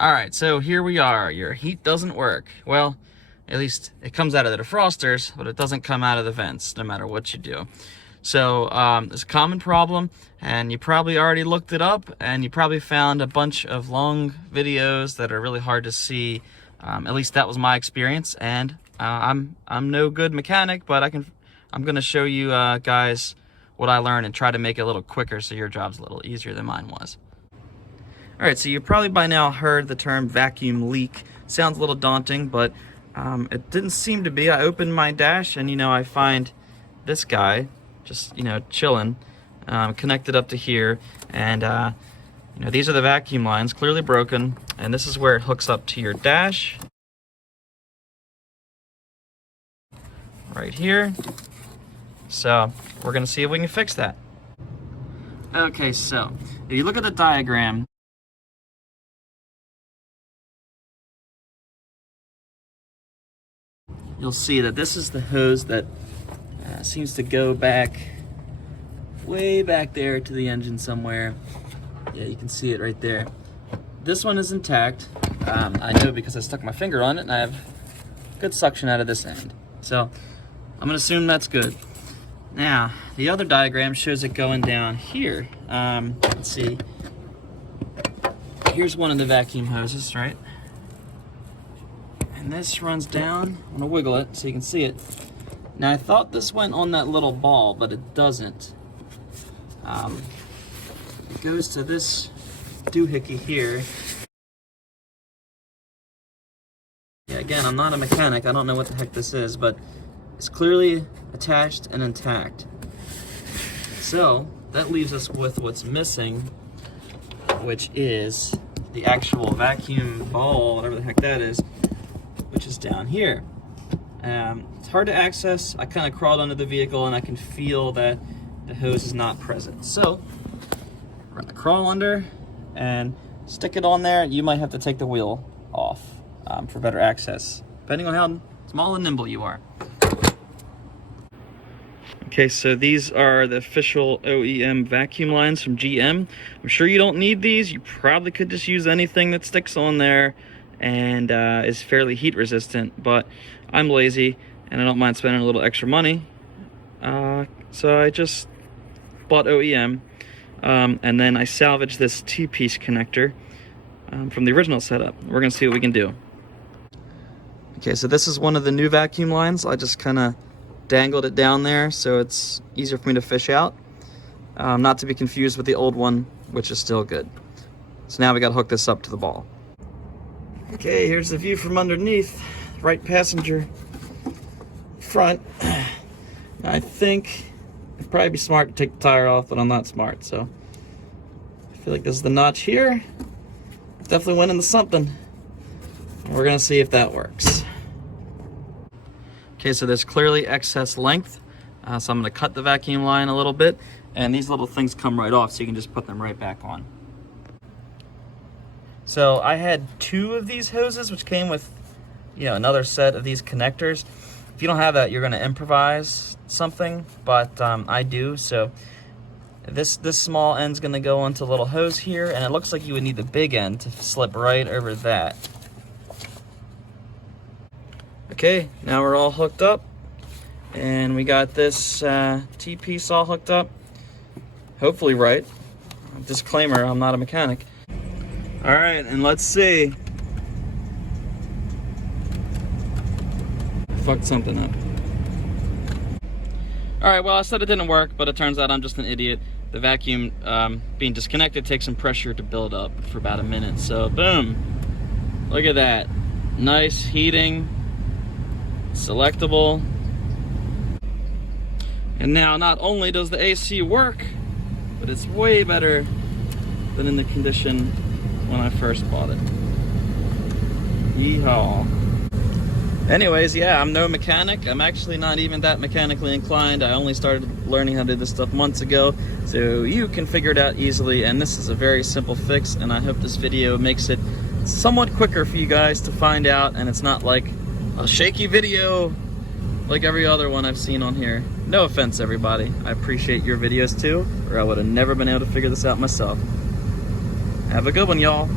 All right, so here we are. Your heat doesn't work. Well, at least it comes out of the defrosters, but it doesn't come out of the vents, no matter what you do. So it's a common problem, and you probably already looked it up, and you probably found a bunch of long videos that are really hard to see. At least that was my experience, and I'm no good mechanic, but I'm gonna show you guys what I learned and try to make it a little quicker so your job's a little easier than mine was. All right, so you probably by now heard the term vacuum leak. Sounds a little daunting, but it didn't seem to be. I opened my dash and, I find this guy just, chilling, connected up to here. And, these are the vacuum lines, clearly broken. And this is where it hooks up to your dash. Right here. So we're gonna see if we can fix that. Okay, so if you look at the diagram, you'll see that this is the hose that seems to go back, way back there to the engine somewhere. Yeah, you can see it right there. This one is intact. I know because I stuck my finger on it and I have good suction out of this end. So I'm gonna assume that's good. Now, the other diagram shows it going down here. Let's see. Here's one of the vacuum hoses, right? And this runs down. I'm gonna wiggle it so you can see it. Now I thought this went on that little ball, but it doesn't. It goes to this doohickey here. Yeah, again, I'm not a mechanic. I don't know what the heck this is, but it's clearly attached and intact. So that leaves us with what's missing, which is the actual vacuum ball, whatever the heck that is, which is down here. It's hard to access. I kind of crawled under the vehicle and I can feel that the hose is not present. So we're gonna crawl under and stick it on there. You might have to take the wheel off for better access, depending on how small and nimble you are. Okay, so these are the official OEM vacuum lines from GM. I'm sure you don't need these. You probably could just use anything that sticks on there and is fairly heat resistant, but I'm lazy and I don't mind spending a little extra money. So I just bought OEM and then I salvaged this T-piece connector from the original setup. We're gonna see what we can do. Okay, so this is one of the new vacuum lines. I just kind of dangled it down there so it's easier for me to fish out. Not to be confused with the old one, which is still good. So now we gotta hook this up to the ball. Okay, here's the view from underneath, right passenger front. I think it'd probably be smart to take the tire off, but I'm not smart, so I feel like this is the notch here. Definitely went into something. And we're gonna see if that works. Okay, so there's clearly excess length, so I'm gonna cut the vacuum line a little bit, and these little things come right off, so you can just put them right back on. So I had 2 of these hoses, which came with, another set of these connectors. If you don't have that, you're gonna improvise something, but I do. So this small end's gonna go onto a little hose here, and it looks like you would need the big end to slip right over that. Okay, now we're all hooked up, and we got this T-piece all hooked up. Hopefully right. Disclaimer, I'm not a mechanic. All right, and let's see. Fucked something up. All right, well, I said it didn't work, but it turns out I'm just an idiot. The vacuum being disconnected takes some pressure to build up for about a minute. So boom, look at that. Nice heating, selectable. And now not only does the AC work, but it's way better than in the condition when I first bought it. Yeehaw. Anyways, yeah, I'm no mechanic. I'm actually not even that mechanically inclined. I only started learning how to do this stuff months ago, so you can figure it out easily, and this is a very simple fix, and I hope this video makes it somewhat quicker for you guys to find out, and it's not like a shaky video like every other one I've seen on here. No offense, everybody. I appreciate your videos too, or I would have never been able to figure this out myself. Have a good one, y'all.